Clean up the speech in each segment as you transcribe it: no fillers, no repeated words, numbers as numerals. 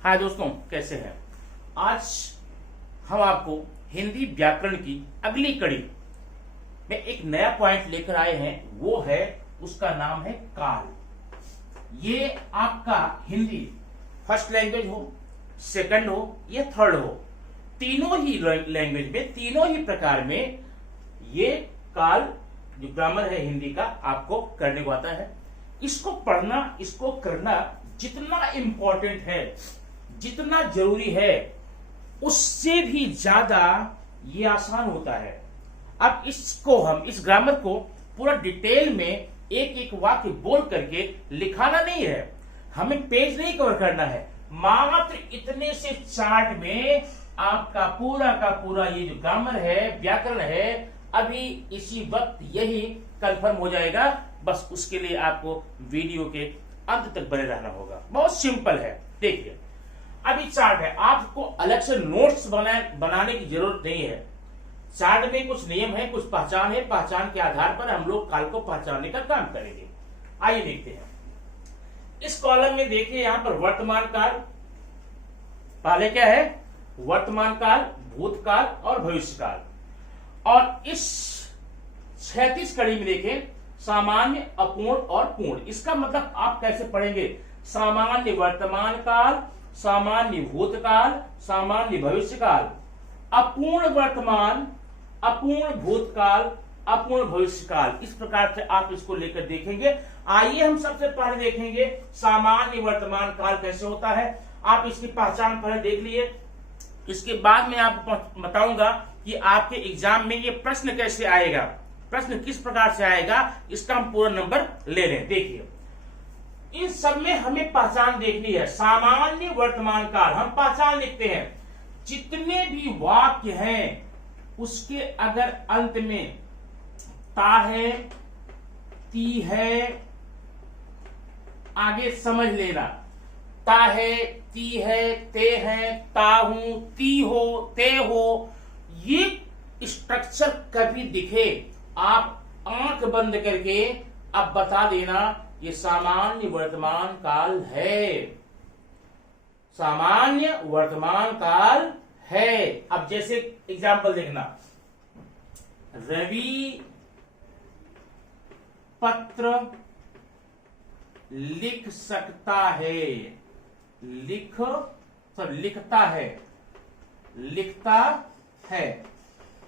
हाय दोस्तों, कैसे हैं। आज हम आपको हिंदी व्याकरण की अगली कड़ी में एक नया पॉइंट लेकर आए हैं। वो है, उसका नाम है काल। ये आपका हिंदी फर्स्ट लैंग्वेज हो, सेकंड हो या थर्ड हो, तीनों ही लैंग्वेज में, तीनों ही प्रकार में ये काल जो ग्रामर है हिंदी का आपको करने को आता है। इसको पढ़ना, इसको करना जितना इंपॉर्टेंट है, जितना जरूरी है, उससे भी ज्यादा ये आसान होता है। अब इसको हम, इस ग्रामर को पूरा डिटेल में एक एक वाक्य बोल करके लिखाना नहीं है, हमें पेज नहीं कवर करना है। मात्र इतने से चार्ट में आपका पूरा का पूरा ये जो ग्रामर है, व्याकरण है, अभी इसी वक्त यही कंफर्म हो जाएगा। बस उसके लिए आपको वीडियो के अंत तक बने रहना होगा। बहुत सिंपल है। देखिए, अभी चार्ट है, आपको अलग से नोट्स बनाने की जरूरत नहीं है। चार्ट में कुछ नियम है, कुछ पहचान है, पहचान के आधार पर हम लोग काल को पहचानने का काम करेंगे। आइए देखते हैं। इस कॉलम में देखिए, यहां पर वर्तमान काल, पहले क्या है, वर्तमान काल, भूतकाल और भविष्य काल। और इस 36 कड़ी में देखें, सामान्य, अपूर्ण और पूर्ण। इसका मतलब आप कैसे पढ़ेंगे, सामान्य वर्तमान काल, सामान्य भूतकाल, सामान्य भविष्य काल, अपूर्ण वर्तमान, अपूर्ण भूतकाल, अपूर्ण भविष्य काल। इस प्रकार से आप इसको लेकर देखेंगे। आइए हम सबसे पहले देखेंगे सामान्य वर्तमान काल कैसे होता है। आप इसकी पहचान पहले देख लिए, इसके बाद में आपको बताऊंगा कि आपके एग्जाम में ये प्रश्न कैसे आएगा, प्रश्न किस प्रकार से आएगा, इसका हम पूरा नंबर ले लें। देखिए, इन सब में हमें पहचान देखनी है। सामान्य वर्तमान काल हम पहचान लिखते हैं। जितने भी वाक्य हैं उसके अगर अंत में ता है, ती है, आगे समझ लेना, ता है, ती है, ते है, ता हूं, ती हो, ते हो, ये स्ट्रक्चर कभी दिखे, आप आंख बंद करके अब बता देना ये सामान्य वर्तमान काल है, सामान्य वर्तमान काल है। अब जैसे एग्जाम्पल देखना, रवि पत्र लिख सकता है, लिखता है, लिखता है,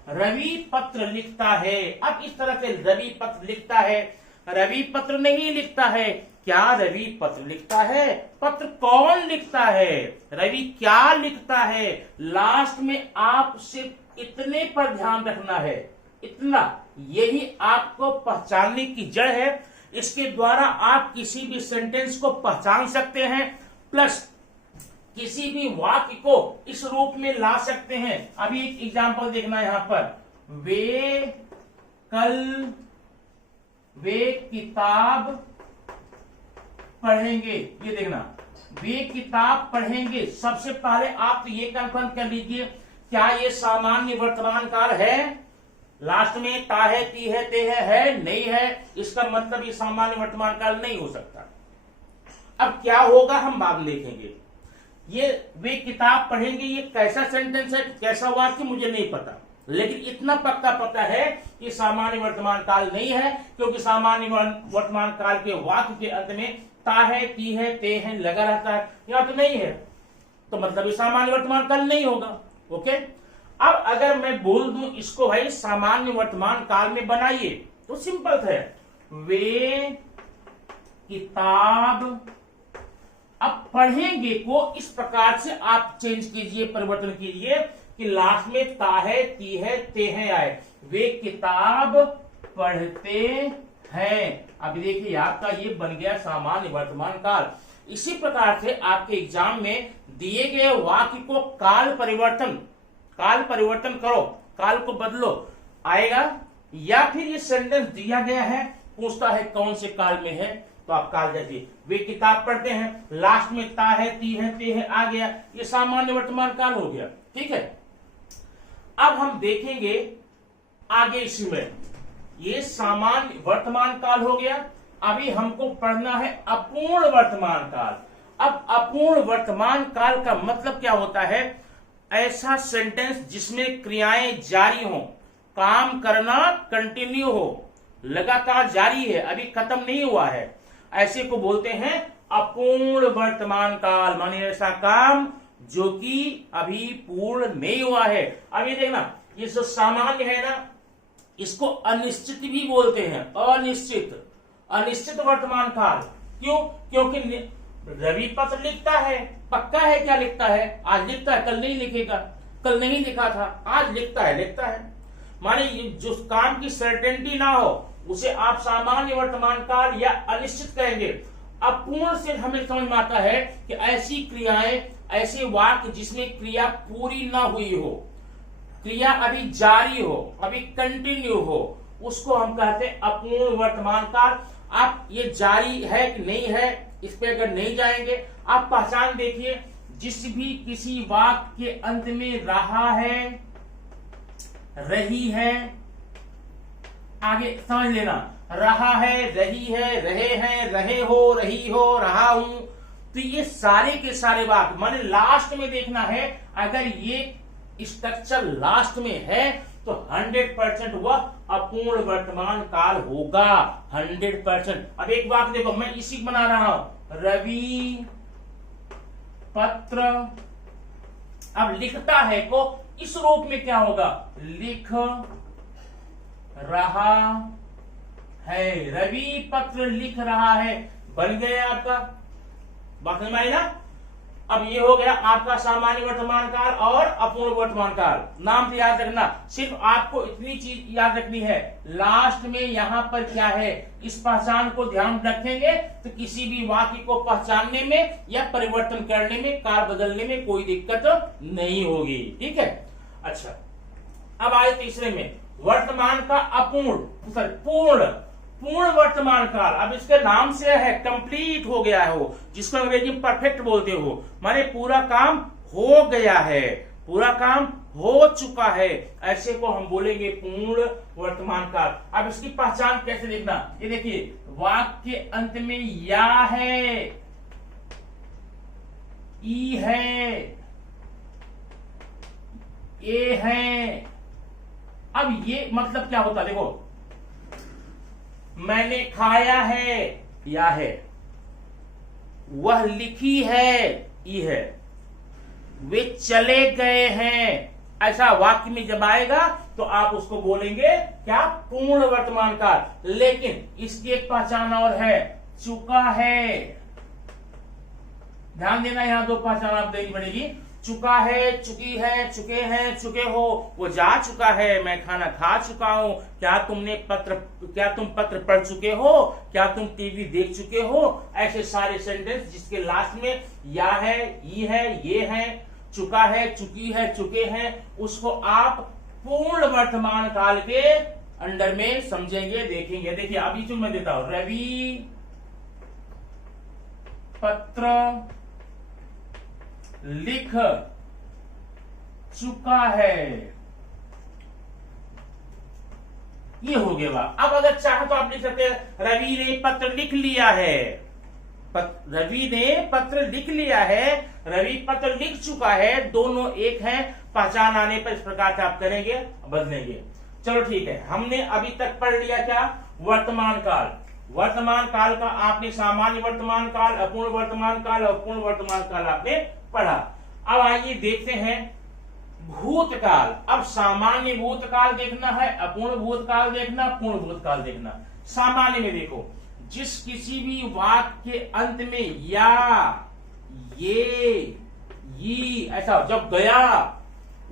रवि पत्र लिखता है। अब इस तरह से रवि पत्र लिखता है, रवि पत्र नहीं लिखता है। क्या रवि पत्र लिखता है? पत्र कौन लिखता है? रवि क्या लिखता है? लास्ट में आप सिर्फ इतने पर ध्यान रखना है, इतना, यही आपको पहचानने की जड़ है। इसके द्वारा आप किसी भी सेंटेंस को पहचान सकते हैं, प्लस किसी भी वाक्य को इस रूप में ला सकते हैं। अभी एक एग्जांपल देखना है, यहां पर, वे किताब पढ़ेंगे। ये देखना, वे किताब पढ़ेंगे। सबसे पहले आप तो ये कंफर्म कर लीजिए, क्या ये सामान्य वर्तमान काल है? लास्ट में ता है, ती है, ते है नहीं है, इसका मतलब ये सामान्य वर्तमान काल नहीं हो सकता। अब क्या होगा हम बाद में देखेंगे। ये वे किताब पढ़ेंगे, ये कैसा सेंटेंस है, कैसा वाक्य, मुझे नहीं पता, लेकिन इतना पक्का पता है कि सामान्य वर्तमान काल नहीं है, क्योंकि सामान्य वर्तमान काल के वाक्य के अंत में ता है, ती है, ते है लगा रहता है। यहां तो नहीं है, तो मतलब ये सामान्य वर्तमान काल नहीं होगा। ओके, अब अगर मैं बोल दूं इसको, भाई सामान्य वर्तमान काल में बनाइए, तो सिंपल है, वे किताब, अब पढ़ेंगे को इस प्रकार से आप चेंज कीजिए, परिवर्तन कीजिए कि लास्ट में ता है, ती है, ते है आए। वे किताब पढ़ते हैं। अब देखिए, आपका ये बन गया सामान्य वर्तमान काल। इसी प्रकार से आपके एग्जाम में दिए गए वाक्य को काल परिवर्तन करो, काल को बदलो, आएगा। या फिर ये सेंटेंस दिया गया है, पूछता है कौन से काल में है, तो आप काल जाइए। वे किताब पढ़ते हैं, लास्ट में ता है, ती है, ते है आ गया, ये सामान्य वर्तमान काल हो गया। ठीक है, अब हम देखेंगे आगे इसी में, ये सामान्य वर्तमान काल हो गया। अभी हमको पढ़ना है अपूर्ण वर्तमान काल। अब अपूर्ण वर्तमान काल का मतलब क्या होता है? ऐसा सेंटेंस जिसमें क्रियाएं जारी हो, काम करना कंटिन्यू हो, लगातार जारी है, अभी खत्म नहीं हुआ है, ऐसे को बोलते हैं अपूर्ण वर्तमान काल। माने ऐसा काम जो कि अभी पूर्ण नहीं हुआ है। अब ये देखना, ये जो सामान्य है ना, इसको अनिश्चित भी बोलते हैं। अनिश्चित वर्तमान काल। क्यों? क्योंकि रवि पत्र लिखता है, पक्का है क्या लिखता है? आज लिखता है, कल नहीं लिखेगा। कल नहीं लिखा था, आज लिखता है। माने जो काम की सर्टेनिटी ना हो उसे आप सामान्य वर्तमान काल या अनिश्चित कहेंगे। अपूर्ण से हमें समझ में आता है कि ऐसी क्रियाएं, ऐसे वाक्य जिसमें क्रिया पूरी ना हुई हो, क्रिया अभी जारी हो, अभी कंटिन्यू हो, उसको हम कहते हैं अपूर्ण वर्तमान काल। आप ये जारी है कि नहीं है, इस पे अगर नहीं जाएंगे, आप पहचान देखिए, जिस भी किसी वाक्य के अंत में रहा है, रही है, आगे समझ लेना, रहा है, रही है, रहे हैं, रहे हो, रही हो, रहा हूं, तो ये सारे के सारे वाक्य माने लास्ट में देखना है। अगर ये स्ट्रक्चर लास्ट में है तो 100% वह अपूर्ण वर्तमान काल होगा। 100%। अब एक वाक्य देखो, मैं इसी बना रहा हूं, रवि पत्र। अब लिखता है को इस रूप में क्या होगा? लिख रहा है, रवि पत्र लिख रहा है, बन गया आपका। बात समझ में आई ना? अब ये हो गया आपका सामान्य वर्तमान काल और अपूर्ण वर्तमान काल। नाम से याद रखना, सिर्फ आपको इतनी चीज याद रखनी है, लास्ट में यहां पर क्या है, इस पहचान को ध्यान रखेंगे तो किसी भी वाक्य को पहचानने में या परिवर्तन करने में, काल बदलने में कोई दिक्कत नहीं होगी। ठीक है। अच्छा, अब आए तीसरे में, वर्तमान का अपूर्ण पूर्ण वर्तमान काल। अब इसके नाम से है कंप्लीट हो गया है, वो जिसको अंग्रेजी में परफेक्ट बोलते हो, माने पूरा काम हो गया है, पूरा काम हो चुका है, ऐसे को हम बोलेंगे पूर्ण वर्तमान काल। अब इसकी पहचान कैसे देखना, ये देखिए, वाक्य के अंत में या है, ई है, ए है। अब ये मतलब क्या होता है? देखो, मैंने खाया है, या है, वह लिखी है, ई है, वे चले गए हैं, ऐसा वाक्य में जब आएगा तो आप उसको बोलेंगे क्या? पूर्ण वर्तमान काल। लेकिन इसकी एक पहचान और है, चुका है। ध्यान देना, यहां दो पहचान आप देनी पड़ेगी। चुका है, चुकी है, चुके हैं, चुके हो, वो जा चुका है, मैं खाना खा चुका हूं, क्या तुम पत्र पढ़ चुके हो, क्या तुम टीवी देख चुके हो। ऐसे सारे सेंटेंस जिसके लास्ट में या है, ई है, ये है, चुका है, चुकी है, चुके हैं, उसको आप पूर्ण वर्तमान काल के अंडर में समझेंगे, देखेंगे। देखिए अभी जो मैं देता हूं, रवि पत्र लिख चुका है, ये हो गया। अब अगर चाहे तो आप लिख सकते हैं, रवि ने पत्र लिख लिया है, रवि ने पत्र लिख लिया है, रवि पत्र लिख चुका है, दोनों एक हैं। पहचान आने पर इस प्रकार से आप करेंगे, बदलेंगे। चलो ठीक है, हमने अभी तक पढ़ लिया क्या? वर्तमान काल। वर्तमान काल का आपने सामान्य वर्तमान काल, अपूर्ण वर्तमान काल और पूर्ण वर्तमान काल आपने पढ़ा। अब आइए देखते हैं भूतकाल। अब सामान्य भूतकाल देखना है, अपूर्ण भूतकाल देखना, पूर्ण भूतकाल देखना। सामान्य में देखो, जिस किसी भी वाक्य के अंत में या, ये, ई ऐसा जब गया,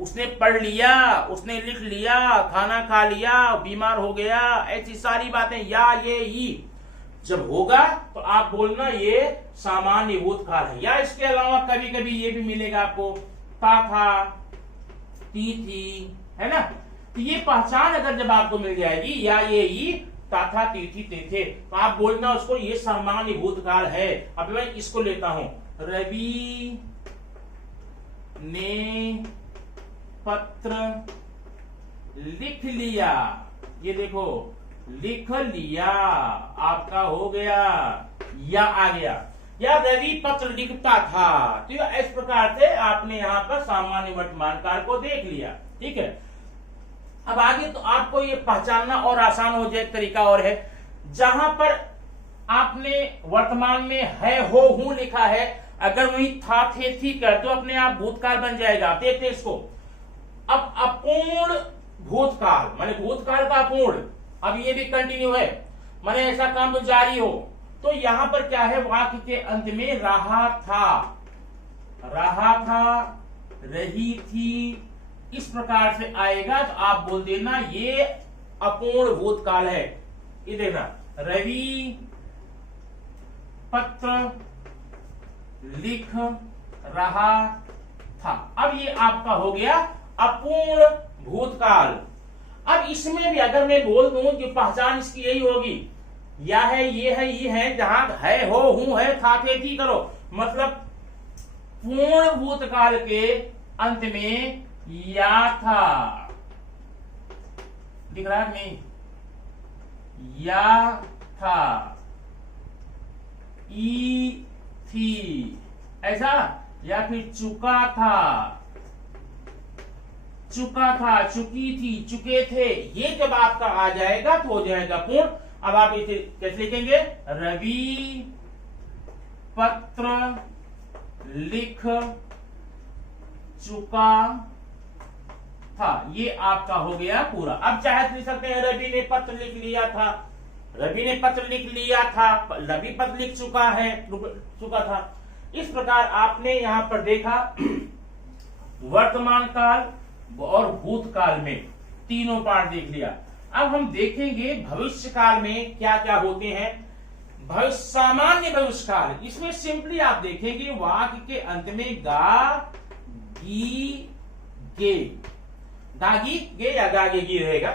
उसने पढ़ लिया, उसने लिख लिया, खाना खा लिया, बीमार हो गया, ऐसी सारी बातें या, ये, ई जब होगा तो आप बोलना ये सामान्य भूतकाल है। या इसके अलावा कभी कभी ये भी मिलेगा आपको, था, थी, है ना। तो ये पहचान अगर जब आपको मिल जाएगी, या, ये, ई, था, थी, थे, तो आप बोलना उसको ये सामान्य भूतकाल है। अब मैं इसको लेता हूं, रवि ने पत्र लिख लिया, ये देखो लिख लिया, आपका हो गया, या आ गया। या रवि पत्र लिखता था। तो इस प्रकार से आपने यहाँ पर सामान्य वर्तमान काल को देख लिया। ठीक है, अब आगे तो आपको ये पहचानना और आसान हो जाए। एक तरीका और है, जहां पर आपने वर्तमान में है, हो, हूं लिखा है, अगर वही था, थे, थी कर तो अपने आप भूतकाल बन जाएगा। देखते इसको, अब अपूर्ण भूतकाल माने भूतकाल का अपूर्ण, अब ये भी कंटिन्यू है, माने ऐसा काम तो जारी हो। तो यहां पर क्या है, वाक्य के अंत में रहा था, रही थी, इस प्रकार से आएगा तो आप बोल देना ये अपूर्ण भूतकाल है। ये देखना, रवि पत्र लिख रहा था। अब ये आपका हो गया अपूर्ण भूतकाल। अब इसमें भी अगर मैं बोल दूं कि पहचान इसकी यही होगी, या है, ये है, ये है, जहां है, हो, हूं है, था, थे, थी करो, मतलब पूर्ण भूतकाल के अंत में या था, दिख रहा है नहीं, या था, ई थी, ऐसा, या फिर चुका था, चुकी थी, चुके थे, ये जब आपका आ जाएगा तो हो जाएगा पूर्ण। अब आप इसे कैसे लिखेंगे, रवि पत्र लिख चुका था, ये आपका हो गया पूरा। अब चाहे लिख सकते हैं रवि ने पत्र लिख लिया था, रवि ने पत्र लिख लिया था, रवि पत्र लिख चुका था। इस प्रकार आपने यहां पर देखा वर्तमान काल और भूतकाल में तीनों पार्ट देख लिया। अब हम देखेंगे भविष्य काल में क्या क्या होते हैं। सामान्य भविष्य काल, इसमें सिंपली आप देखेंगे वाक्य के अंत में गा, गी, गे, गागी, गे या गागे, गी रहेगा।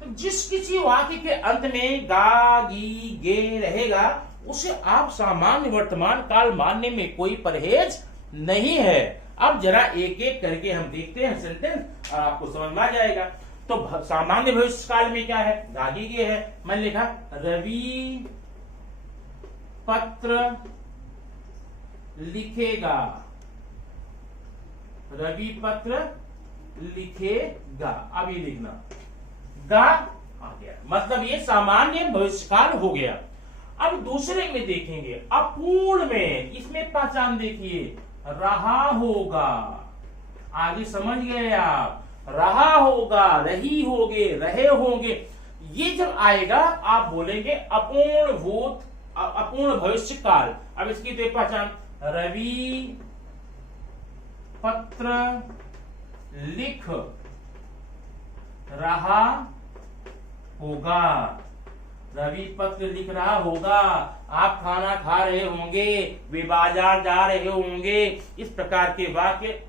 तो जिस किसी वाक्य के अंत में गा, गी, गे रहेगा उसे आप सामान्य वर्तमान काल मानने में कोई परहेज नहीं है। अब जरा एक एक करके हम देखते हैं सेंटेंस और आपको समझ में आ जाएगा। तो सामान्य भविष्य काल में क्या है, गागी गे है, मैंने लिखा रवि पत्र लिखेगा, रवि पत्र लिखेगा। अब ये लिखना, गा आ गया, मतलब ये सामान्य भविष्य काल हो गया। अब दूसरे में देखेंगे अपूर्ण में, इसमें पहचान देखिए, रहा होगा, आगे समझ गए आप, रहा होगा, रही होगे, रहे होंगे, ये जब आएगा आप बोलेंगे अपूर्ण भविष्य काल। अब इसकी दे पहचान, रवि पत्र लिख रहा होगा, रवि पत्र लिख रहा होगा, आप खाना खा रहे होंगे, वे बाजार जा रहे होंगे। इस प्रकार के वाक्य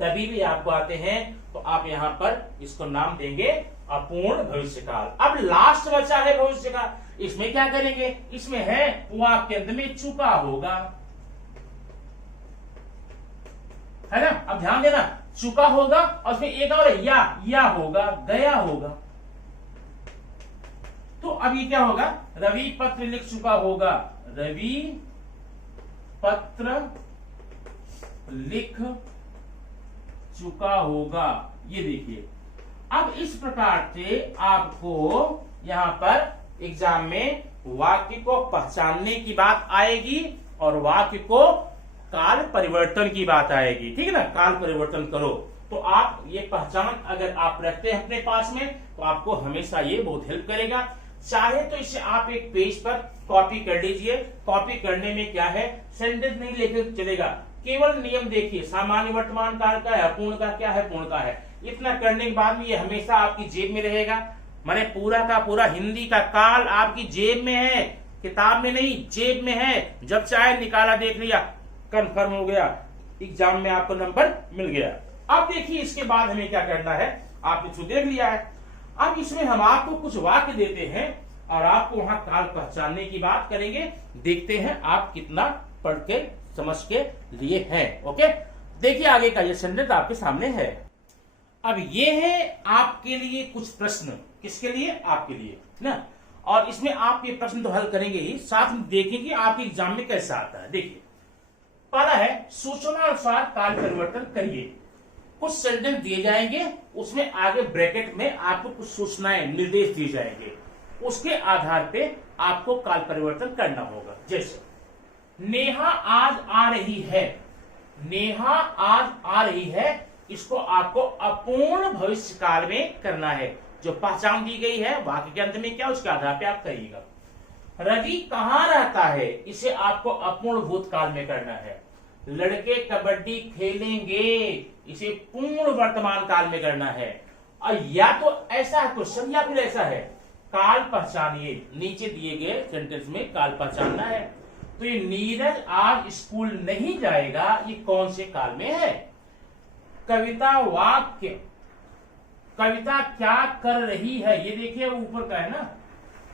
कभी भी आपको आते हैं तो आप यहां पर इसको नाम देंगे अपूर्ण भविष्य काल। अब लास्ट बचा है भविष्य का, इसमें क्या करेंगे, इसमें है वो आपके अंत में चुका होगा, है ना। अब ध्यान देना, चुका होगा और उसमें एक और या होगा, गया होगा। तो अब ये क्या होगा, रवि पत्र लिख चुका होगा, रवि पत्र लिख चुका होगा, ये देखिए। अब इस प्रकार से आपको यहां पर एग्जाम में वाक्य को पहचानने की बात आएगी और वाक्य को काल परिवर्तन की बात आएगी। ठीक है ना, काल परिवर्तन करो तो आप ये पहचान अगर आप रखते हैं अपने पास में तो आपको हमेशा ये बहुत हेल्प करेगा। चाहे तो इसे आप एक पेज पर कॉपी कर लीजिए। कॉपी करने में क्या है, सेंटेंस नहीं लेके चलेगा, केवल नियम देखिए, सामान्य वर्तमान काल का है, अपूर्ण का क्या है, पूर्ण का है। इतना करने के बाद में ये हमेशा आपकी जेब में रहेगा, माने पूरा का पूरा हिंदी का काल आपकी जेब में है, किताब में नहीं, जेब में है। जब चाहे निकाला, देख लिया, कंफर्म हो गया, एग्जाम में आपको नंबर मिल गया। अब देखिए इसके बाद हमें क्या करना है, आपने तो देख लिया है। अब इसमें हम आपको कुछ वाक्य देते हैं और आपको वहां काल पहचानने की बात करेंगे। देखते हैं आप कितना पढ़ के समझ के लिए हैं। ओके, देखिए आगे का ये सेंटेंस आपके सामने है। अब ये है आपके लिए कुछ प्रश्न, किसके लिए, आपके लिए ना। और इसमें आप ये प्रश्न तो हल करेंगे ही, साथ में देखेंगे आपके एग्जाम में कैसा आता है। देखिए पहला है सूचनानुसार काल परिवर्तन करिए। कुछ सेंटेंस दिए जाएंगे, उसमें आगे ब्रैकेट में आपको कुछ सूचनाएं निर्देश दिए जाएंगे, उसके आधार पे आपको काल परिवर्तन करना होगा। जैसे नेहा आज आ रही है, नेहा आज आ रही है, इसको आपको अपूर्ण भविष्य काल में करना है। जो पहचान दी गई है वाक्य के अंत में क्या, उसके आधार पे आप करिएगा। रवि कहाँ रहता है, इसे आपको अपूर्ण भूतकाल में करना है। लड़के कबड्डी खेलेंगे, इसे पूर्ण वर्तमान काल में करना है। और या तो ऐसा क्वेश्चन या फिर ऐसा है काल पहचानिए, नीचे दिए गए सेंटेंस में काल पहचानना है। तो ये नीरज आज स्कूल नहीं जाएगा, ये कौन से काल में है। कविता वाक्य, कविता क्या कर रही है, ये देखिए ऊपर का है ना,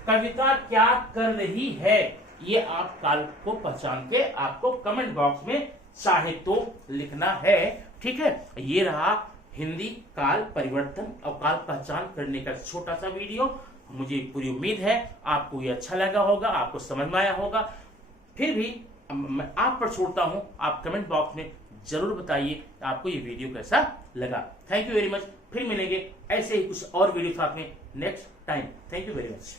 कविता क्या कर रही है, ये आप काल को पहचान के आपको कमेंट बॉक्स में चाहे तो लिखना है। ठीक है, ये रहा हिंदी काल परिवर्तन और काल पहचान करने का छोटा सा वीडियो। मुझे पूरी उम्मीद है आपको ये अच्छा लगा होगा, आपको समझ में आया होगा। फिर भी मैं आप पर छोड़ता हूं, आप कमेंट बॉक्स में जरूर बताइए आपको ये वीडियो कैसा लगा। Thank you very much. फिर मिलेंगे ऐसे ही कुछ और वीडियो साथ में next time. Thank you very much.